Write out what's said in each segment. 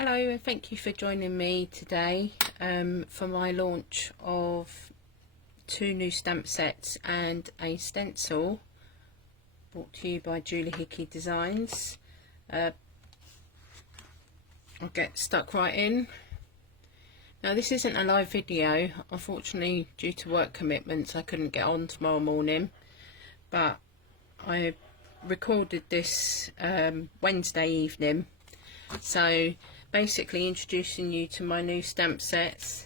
Hello and thank you for joining me today for my launch of 2 new stamp sets and a stencil brought to you by Julie Hickey Designs. I'll get stuck right in. Now this isn't a live video, unfortunately due to work commitments I couldn't get on tomorrow morning, but I recorded this Wednesday evening. So basically introducing you to my new stamp sets.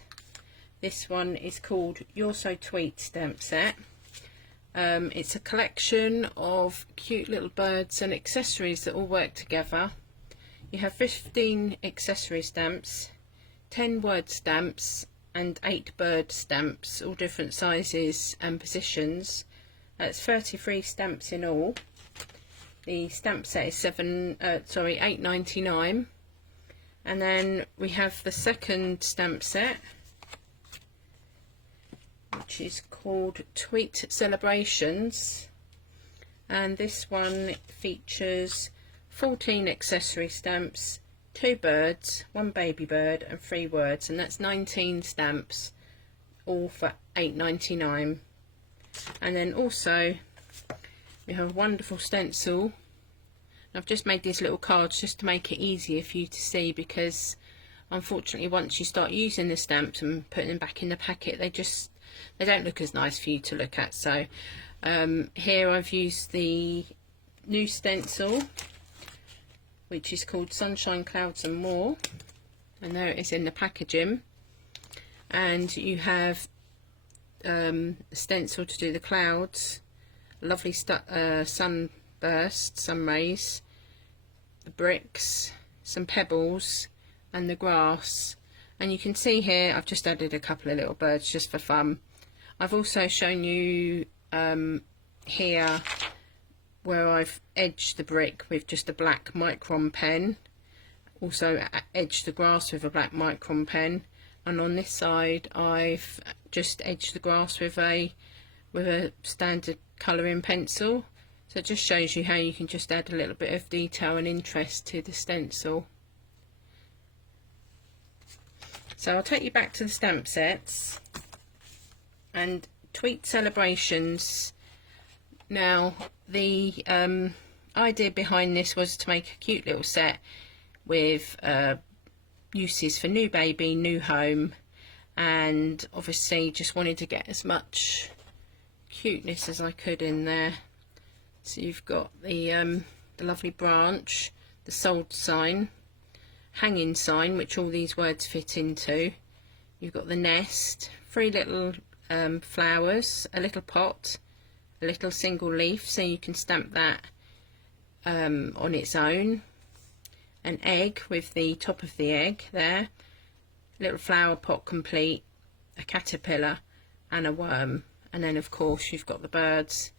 This one is called You're So Tweet stamp set. It's a collection of cute little birds and accessories that all work together. You have 15 accessory stamps, 10 word stamps and 8 bird stamps, all different sizes and positions. That's 33 stamps in all. The stamp set is $8.99. And then we have the second stamp set, which is called Tweet Celebrations, and this one features 14 accessory stamps, 2 birds, 1 baby bird and 3 words, and that's 19 stamps, all for $8.99. And then also we have a wonderful stencil. I've just made these little cards just to make it easier for you to see, because unfortunately once you start using the stamps and putting them back in the packet, they don't look as nice for you to look at. So here I've used the new stencil, which is called Sunshine, Clouds and More, and there it is in the packaging. And you have a stencil to do the clouds, lovely sunburst, sun rays, the bricks, some pebbles and the grass. And you can see here I've just added a couple of little birds just for fun. I've also shown you here where I've edged the brick with just a black micron pen, also edged the grass with a black micron pen, and on this side I've just edged the grass with a standard colouring pencil. So it just shows you how you can just add a little bit of detail and interest to the stencil. So I'll take you back to the stamp sets and Tweet Celebrations. Now the idea behind this was to make a cute little set with uses for new baby, new home, and obviously just wanted to get as much cuteness as I could in there. So you've got the lovely branch, the sold sign, hanging sign, which all these words fit into. You've got the nest, 3 little flowers, a little pot, a little single leaf, so you can stamp that on its own, an egg with the top of the egg there, little flower pot complete, a caterpillar and a worm, and then of course you've got the birds,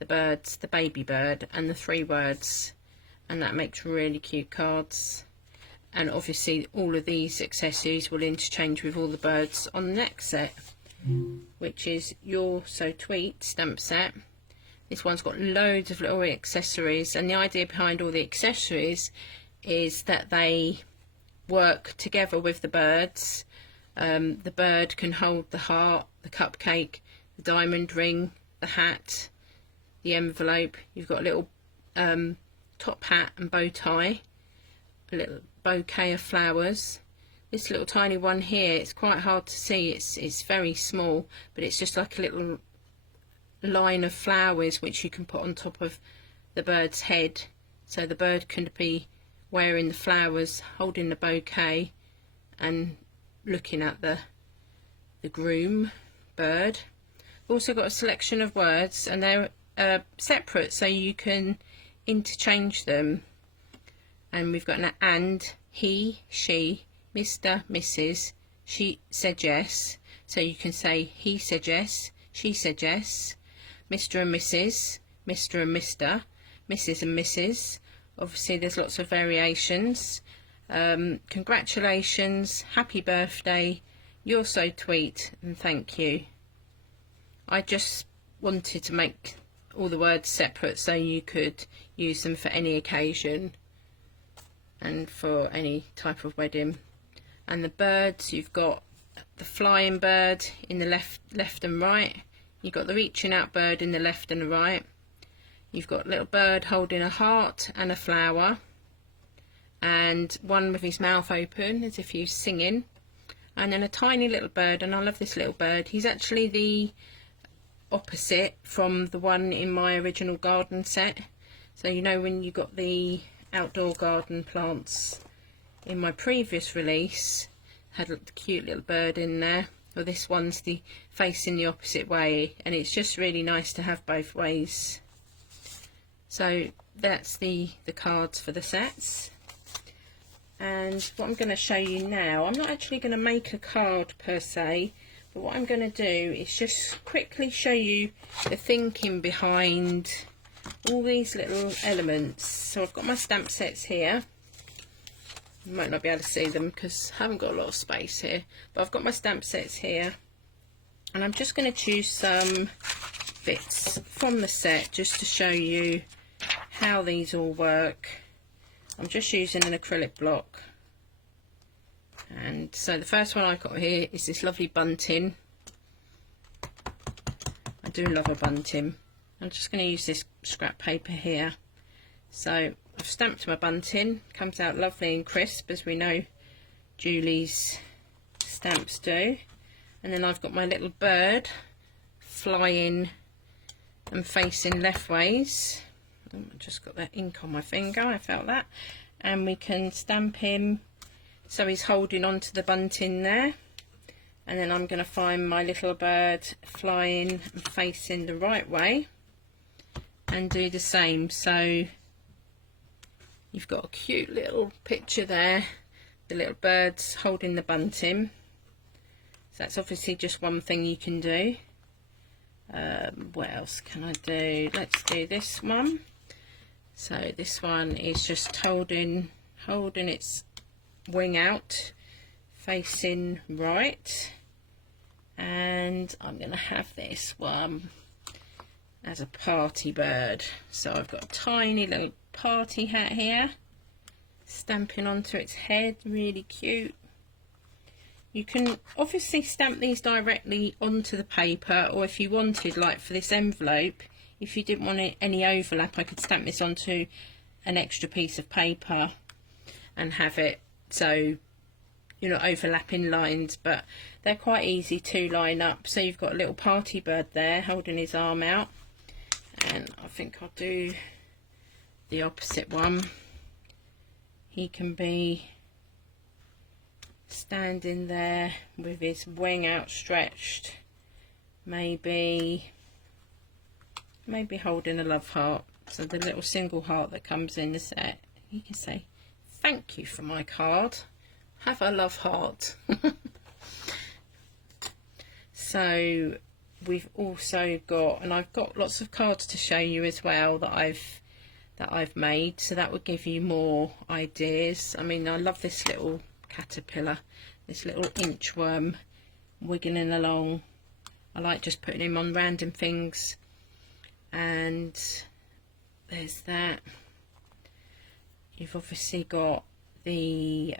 the baby bird and the 3 words, and that makes really cute cards. And obviously all of these accessories will interchange with all the birds on the next set, which is You're So Tweet stamp set. This one's got loads of little accessories, and the idea behind all the accessories is that they work together with the birds. The bird can hold the heart, the cupcake, the diamond ring, the hat, the envelope. You've got a little top hat and bow tie, a little bouquet of flowers. This little tiny one here, it's quite hard to see, it's very small, but it's just like a little line of flowers which you can put on top of the bird's head, so the bird can be wearing the flowers, holding the bouquet and looking at the groom bird. Also got a selection of words, and they're separate so you can interchange them. And we've got an and, he, she, Mr, Mrs, she said yes, so you can say he said yes, she said yes, Mr and Mrs, Mr and Mr, Mrs and Mrs. Obviously there's lots of variations. Congratulations, happy birthday, you're so tweet, and thank you. I just wanted to make all the words separate so you could use them for any occasion. and for any type of wedding. And the birds, you've got the flying bird in the left and right. You've got the reaching out bird in the left and the right. You've got a little bird holding a heart and a flower, and one with his mouth open as if he's singing, and then a tiny little bird, and I love this little bird. He's actually the opposite from the one in my original garden set. So you know when you got the outdoor garden plants in my previous release, had a cute little bird in there. Well, this one's the facing the opposite way, and it's just really nice to have both ways. So that's the cards for the sets. And what I'm going to show you now, I'm not actually going to make a card per se, but what I'm going to do is just quickly show you the thinking behind all these little elements. So I've got my stamp sets here. You might not be able to see them because I haven't got a lot of space here, but I've got my stamp sets here, and I'm just going to choose some bits from the set just to show you how these all work. I'm just using an acrylic block, and so the first one I've got here is this lovely bunting. I do love a bunting. I'm just going to use this scrap paper here. So I've stamped my bunting, comes out lovely and crisp as we know Julie's stamps do. And then I've got my little bird flying and facing left ways. Oh, I just got that ink on my finger, I felt that. And we can stamp him so he's holding on to the bunting there. And then I'm going to find my little bird flying and facing the right way and do the same. So you've got a cute little picture there, the little bird's holding the bunting. So that's obviously just one thing you can do. What else can I do? Let's do this one. So this one is just holding its wing out, facing right. And I'm going to have this one as a party bird. So I've got a tiny little party hat here, stamping onto its head, really cute. You can obviously stamp these directly onto the paper, or if you wanted, like for this envelope, if you didn't want any overlap, I could stamp this onto an extra piece of paper and have it so you're not overlapping lines, but they're quite easy to line up. So you've got a little party bird there holding his arm out, and I think I'll do the opposite one. He can be standing there with his wing outstretched, maybe holding a love heart. So the little single heart that comes in the set, you can say, "Thank you for my card, have a love heart." So we've also got, and I've got lots of cards to show you as well that I've made, so that would give you more ideas. I mean, I love this little caterpillar, this little inchworm wiggling along. I like just putting him on random things. And there's that. You've obviously got the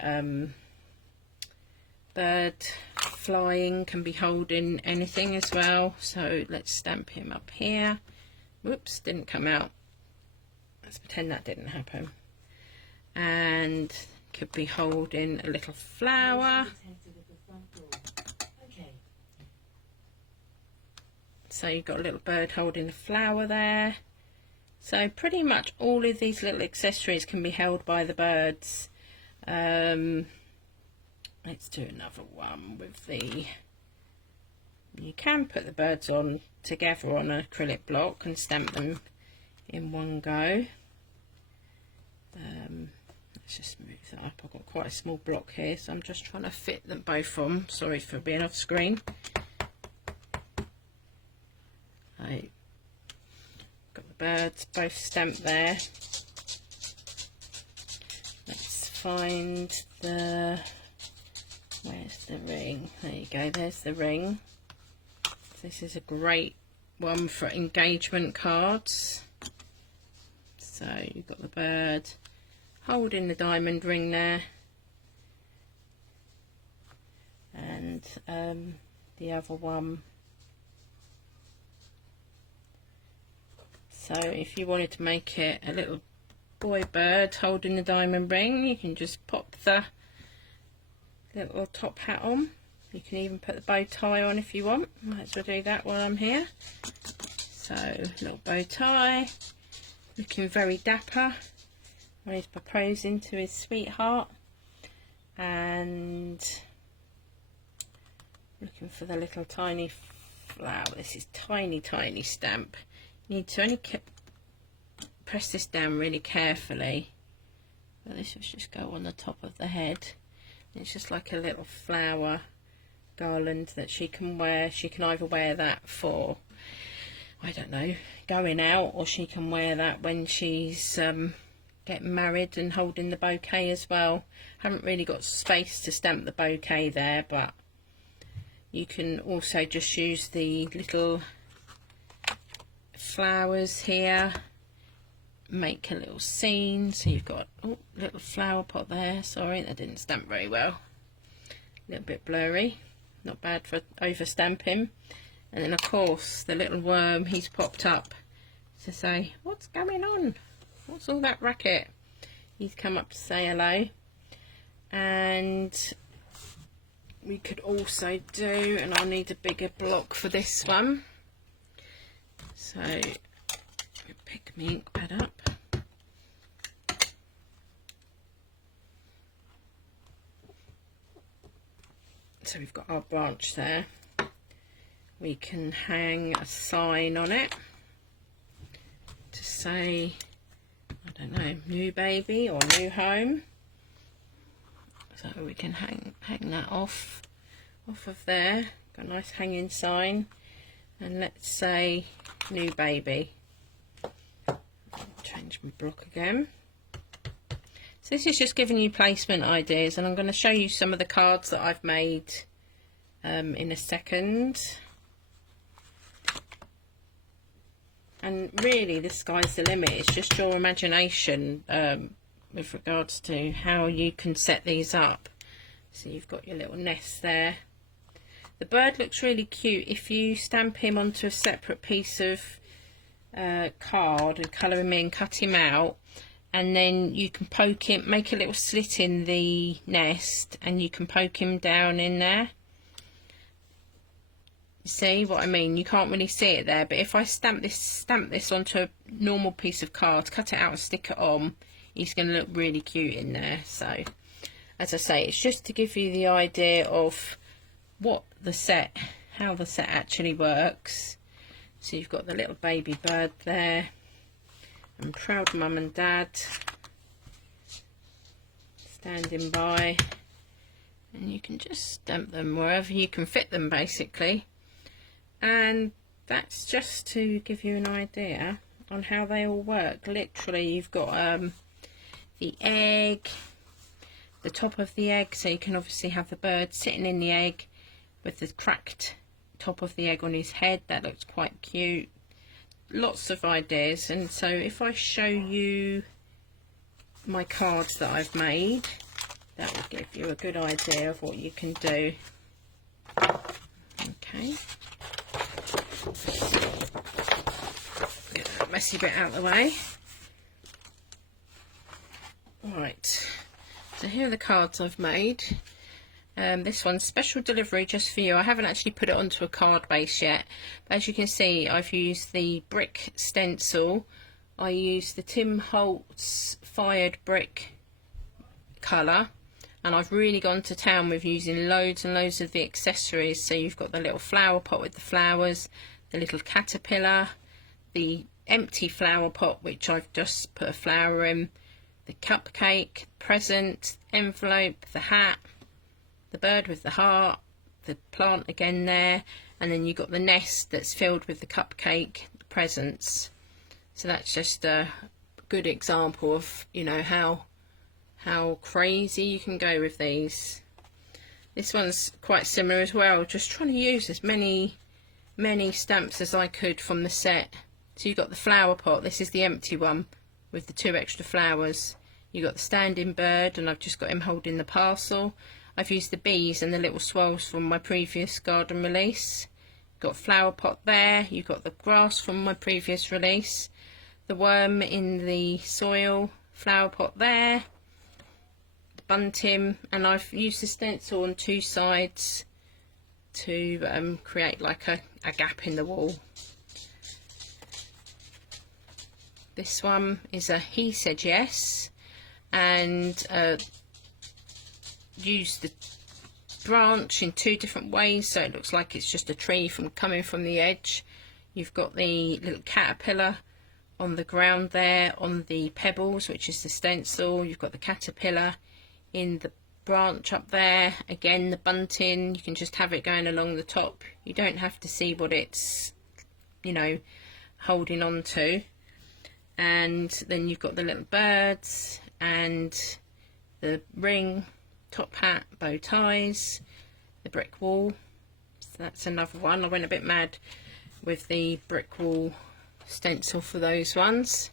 bird flying, can be holding anything as well. So let's stamp him up here. Whoops, didn't come out. Let's pretend that didn't happen. And could be holding a little flower. So you've got a little bird holding a flower there. So pretty much all of these little accessories can be held by the birds. Let's do another one with the, you can put the birds on together on an acrylic block and stamp them in one go. Let's just move that up. I've got quite a small block here, so I'm just trying to fit them both on. Sorry for being off screen. Got the birds both stamped there. Let's find the, where's the ring? There you go, there's the ring. This is a great one for engagement cards. So you've got the bird holding the diamond ring there, and the other one. So if you wanted to make it a little boy bird holding the diamond ring, you can just pop the little top hat on. You can even put the bow tie on if you want. Might as well do that while I'm here. So, little bow tie, looking very dapper when he's proposing to his sweetheart, and looking for the little tiny flower. This is tiny stamp. You need to only press this down really carefully, but this will just go on the top of the head. It's just like a little flower garland that she can wear. She can either wear that for, I don't know, going out, or she can wear that when she's getting married and holding the bouquet as well. Haven't really got space to stamp the bouquet there, but you can also just use the little flowers here, make a little scene. So you've got a little flower pot there. Sorry, that didn't stamp very well, a little bit blurry, not bad for over stamping. And then of course the little worm, he's popped up to say, what's going on, what's all that racket? He's come up to say hello. And we could also do, and I'll need a bigger block for this one, so pick my ink pad up. So we've got our branch there. We can hang a sign on it to say, I don't know, new baby or new home. So we can hang that off of there. Got a nice hanging sign, and let's say new baby. Change my block again. So this is just giving you placement ideas, and I'm going to show you some of the cards that I've made in a second. And really, the sky's the limit. It's just your imagination with regards to how you can set these up. So you've got your little nest there. The bird looks really cute if you stamp him onto a separate piece of card and colour him in, cut him out, and then you can poke him, make a little slit in the nest, and you can poke him down in there. See what I mean? You can't really see it there, but if I stamp this onto a normal piece of card, cut it out and stick it on, he's going to look really cute in there. So as I say, it's just to give you the idea of what the set, how the set actually works. So you've got the little baby bird there, and proud mum and dad standing by, and you can just stamp them wherever you can fit them basically. And that's just to give you an idea on how they all work. Literally, you've got the egg, the top of the egg, so you can obviously have the bird sitting in the egg with the cracked top of the egg on his head. That looks quite cute. Lots of ideas. And so if I show you my cards that I've made, that will give you a good idea of what you can do. Okay. Get that messy bit out of the way. Right, so here are the cards I've made. This one's special delivery just for you. I haven't actually put it onto a card base yet, but as you can see, I've used the brick stencil. I used the Tim Holtz fired brick colour, and I've really gone to town with using loads and loads of the accessories. So you've got the little flower pot with the flowers, the little caterpillar, the empty flower pot which I've just put a flower in, the cupcake, present, envelope, the hat, the bird with the heart, the plant again there, and then you've got the nest that's filled with the cupcake, the presents. So that's just a good example of, you know, how crazy you can go with these. This one's quite similar as well, just trying to use as many stamps as I could from the set. So you've got the flower pot, this is the empty one with the 2 extra flowers. You got the standing bird, and I've just got him holding the parcel. I've used the bees and the little swirls from my previous garden release. Got a flower pot there. You've got the grass from my previous release. The worm in the soil, flower pot there. The bunting, and I've used the stencil on two sides to create like a gap in the wall. This one is a He Said Yes, and use the branch in two different ways, so it looks like it's just a tree coming from the edge. You've got the little caterpillar on the ground there on the pebbles, which is the stencil. You've got the caterpillar in the branch up there. Again, the bunting, you can just have it going along the top. You don't have to see what it's, you know, holding on to. And then you've got the little birds and the ring, top hat, bow ties, the brick wall. So that's another one. I went a bit mad with the brick wall stencil for those ones.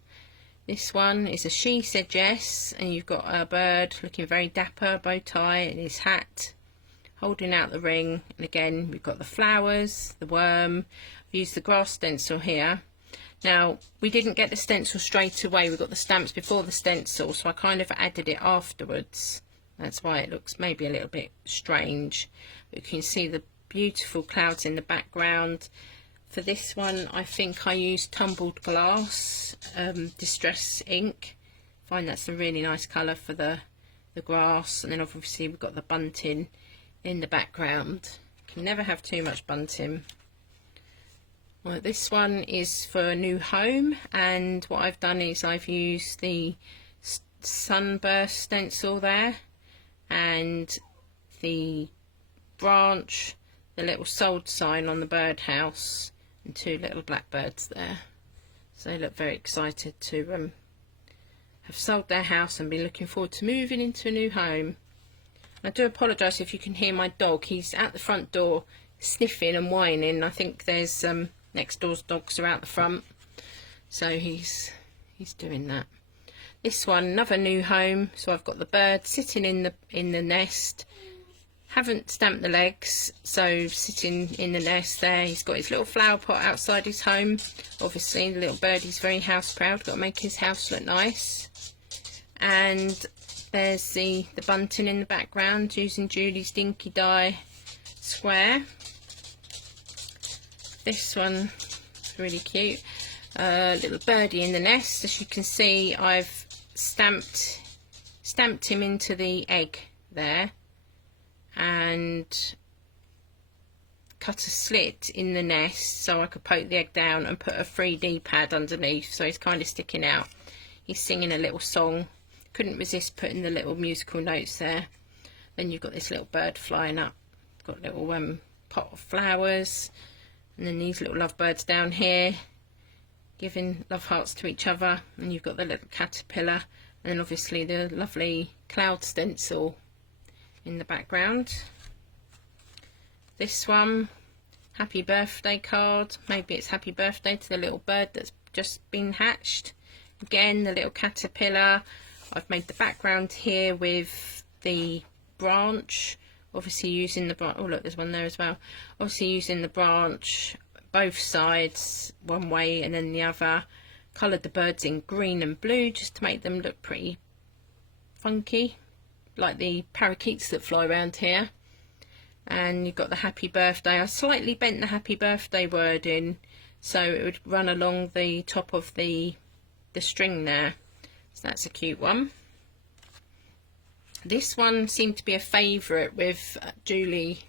This one is a She Said Yes, and you've got a bird looking very dapper, bow tie and his hat, holding out the ring. And again, we've got the flowers, the worm. I've used the grass stencil here. Now, we didn't get the stencil straight away. We got the stamps before the stencil, so I kind of added it afterwards. That's why it looks maybe a little bit strange. But you can see the beautiful clouds in the background. For this one, I think I used tumbled glass, distress ink. I find that's a really nice colour for the grass. And then obviously we've got the bunting in the background. Can never have too much bunting. Right, this one is for a new home, and what I've done is I've used the sunburst stencil there, and the branch, the little sold sign on the birdhouse, and two little blackbirds there. So they look very excited to have sold their house and be looking forward to moving into a new home. I do apologise if you can hear my dog. He's at the front door sniffing and whining. I think there's next door's dogs are out the front, so he's doing that. This one, another new home. So I've got the bird sitting in the nest. Haven't stamped the legs, so sitting in the nest there. He's got his little flower pot outside his home. Obviously, the little birdie's very house proud. Got to make his house look nice. And there's the bunting in the background using Julie's Dinky Die square. This one is really cute. Little birdie in the nest. As you can see, I've stamped him into the egg there, and cut a slit in the nest so I could poke the egg down and put a 3D pad underneath, so he's kind of sticking out. He's singing a little song. Couldn't resist putting the little musical notes there. Then you've got this little bird flying up. Got a little pot of flowers. And then these little lovebirds down here giving love hearts to each other. And you've got the little caterpillar. And then obviously the lovely cloud stencil in the background. This one, happy birthday card. Maybe it's happy birthday to the little bird that's just been hatched. Again, the little caterpillar. I've made the background here with the branch. Obviously using the branch, oh look, there's one there as well. Obviously using the branch, both sides, one way and then the other. Coloured the birds in green and blue just to make them look pretty funky, like the parakeets that fly around here. And you've got the happy birthday. I slightly bent the happy birthday word in so it would run along the top of the string there. So that's a cute one. This one seemed to be a favourite with Julie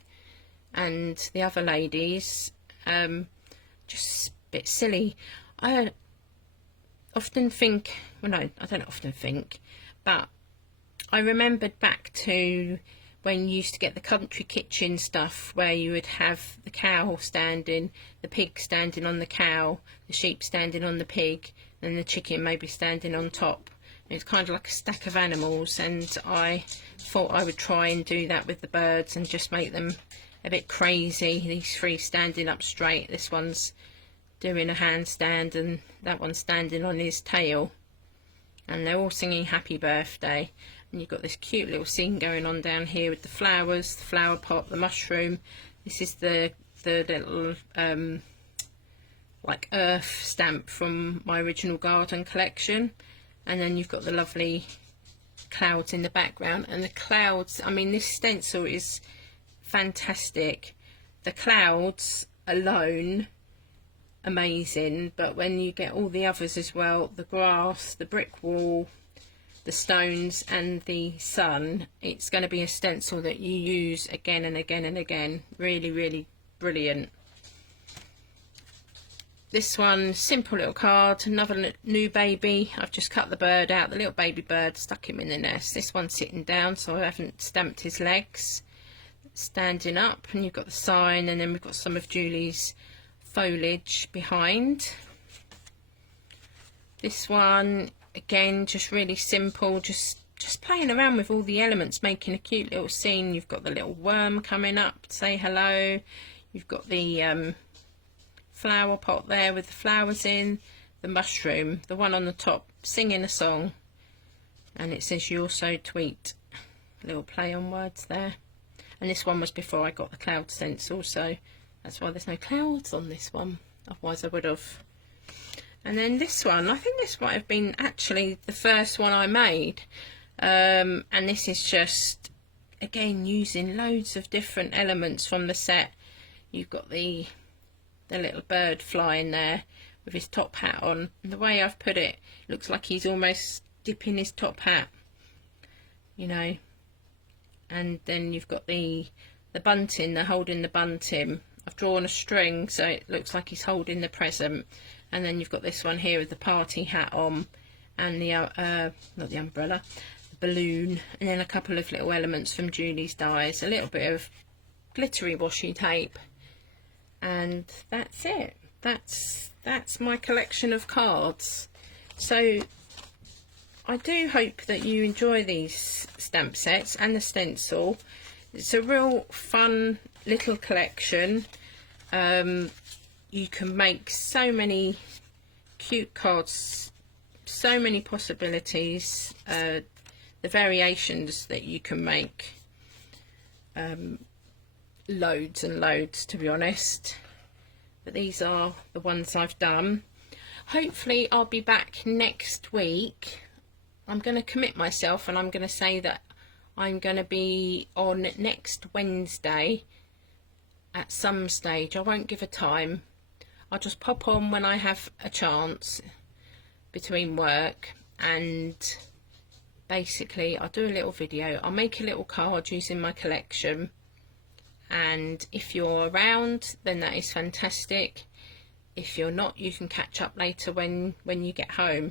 and the other ladies. Just a bit silly. I often think, well no, I don't often think, but I remembered back to when you used to get the country kitchen stuff where you would have the cow standing, the pig standing on the cow, the sheep standing on the pig, and the chicken maybe standing on top. It's kind of like a stack of animals, and I thought I would try and do that with the birds and just make them a bit crazy. These three standing up straight. This one's doing a handstand and that one's standing on his tail. and they're all singing happy birthday. And you've got this cute little scene going on down here with the flowers, the flower pot, the mushroom. This is the little like earth stamp from my original garden collection. And then you've got the lovely clouds in the background. And the clouds, I mean, this stencil is fantastic. The clouds alone, amazing, but when you get all the others as well, the grass, the brick wall, the stones and the sun, it's going to be a stencil that you use again and again and again. Really, really brilliant. This one, simple little card, another new baby. I've just cut the bird out, the little baby bird, stuck him in the nest. This one's sitting down, so I haven't stamped his legs. Standing up, and you've got the sign, and then we've got some of Julie's foliage behind. This one, again, just really simple, just playing around with all the elements, making a cute little scene. You've got the little worm coming up to say hello. You've got the flower pot there with the flowers in, the mushroom, the one on the top singing a song, and it says you also tweet. Little play on words there. And this one was before I got the cloud stencil, so that's why there's no clouds on this one, otherwise I would have. And then this one, I think this might have been actually the first one I made, and this is just, again, using loads of different elements from the set. You've got the little bird flying there with his top hat on, and the way I've put it, looks like he's almost dipping his top hat, you know. And then you've got the bunting, they're holding the bunting. I've drawn a string so it looks like he's holding the present. And then you've got this one here with the party hat on, and the not the umbrella, the balloon, and then a couple of little elements from Julie's dies, a little bit of glittery washi tape, and that's it. That's my collection of cards. So I do hope that you enjoy these stamp sets and the stencil. It's a real fun little collection. You can make so many cute cards, so many possibilities, the variations that you can make, loads and loads, to be honest. But these are the ones I've done. Hopefully I'll be back next week. I'm going to commit myself, and I'm going to say that I'm going to be on next Wednesday at some stage. I won't give a time. I'll just pop on when I have a chance between work, and basically I'll do a little video. I'll make a little card using my collection, and if you're around, then that is fantastic. If you're not, you can catch up later when you get home.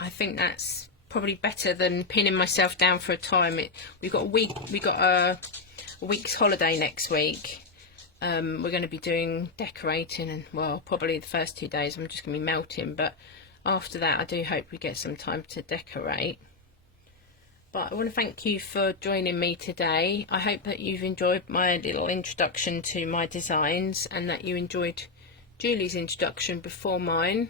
I think that's probably better than pinning myself down for a time. We've got a week's holiday next week. We're going to be doing decorating, and well, probably the first 2 days I'm just going to be melting, but after that I do hope we get some time to decorate. But I want to thank you for joining me today. I hope that you've enjoyed my little introduction to my designs, and that you enjoyed Julie's introduction before mine.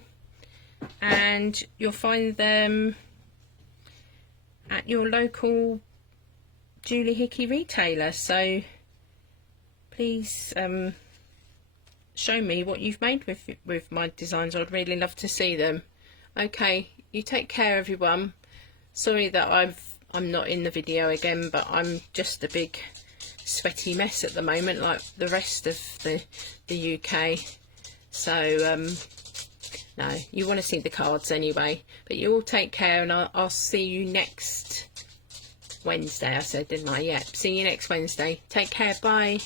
And you'll find them at your local Julie Hickey retailer, so please show me what you've made with my designs. I'd really love to see them. Okay, you take care, everyone. Sorry that I'm not in the video again, but I'm just a big sweaty mess at the moment, like the rest of the UK. So no, you want to see the cards anyway. But you all take care, and I'll see you next Wednesday. I said, didn't I? Yeah, see you next Wednesday. Take care, bye.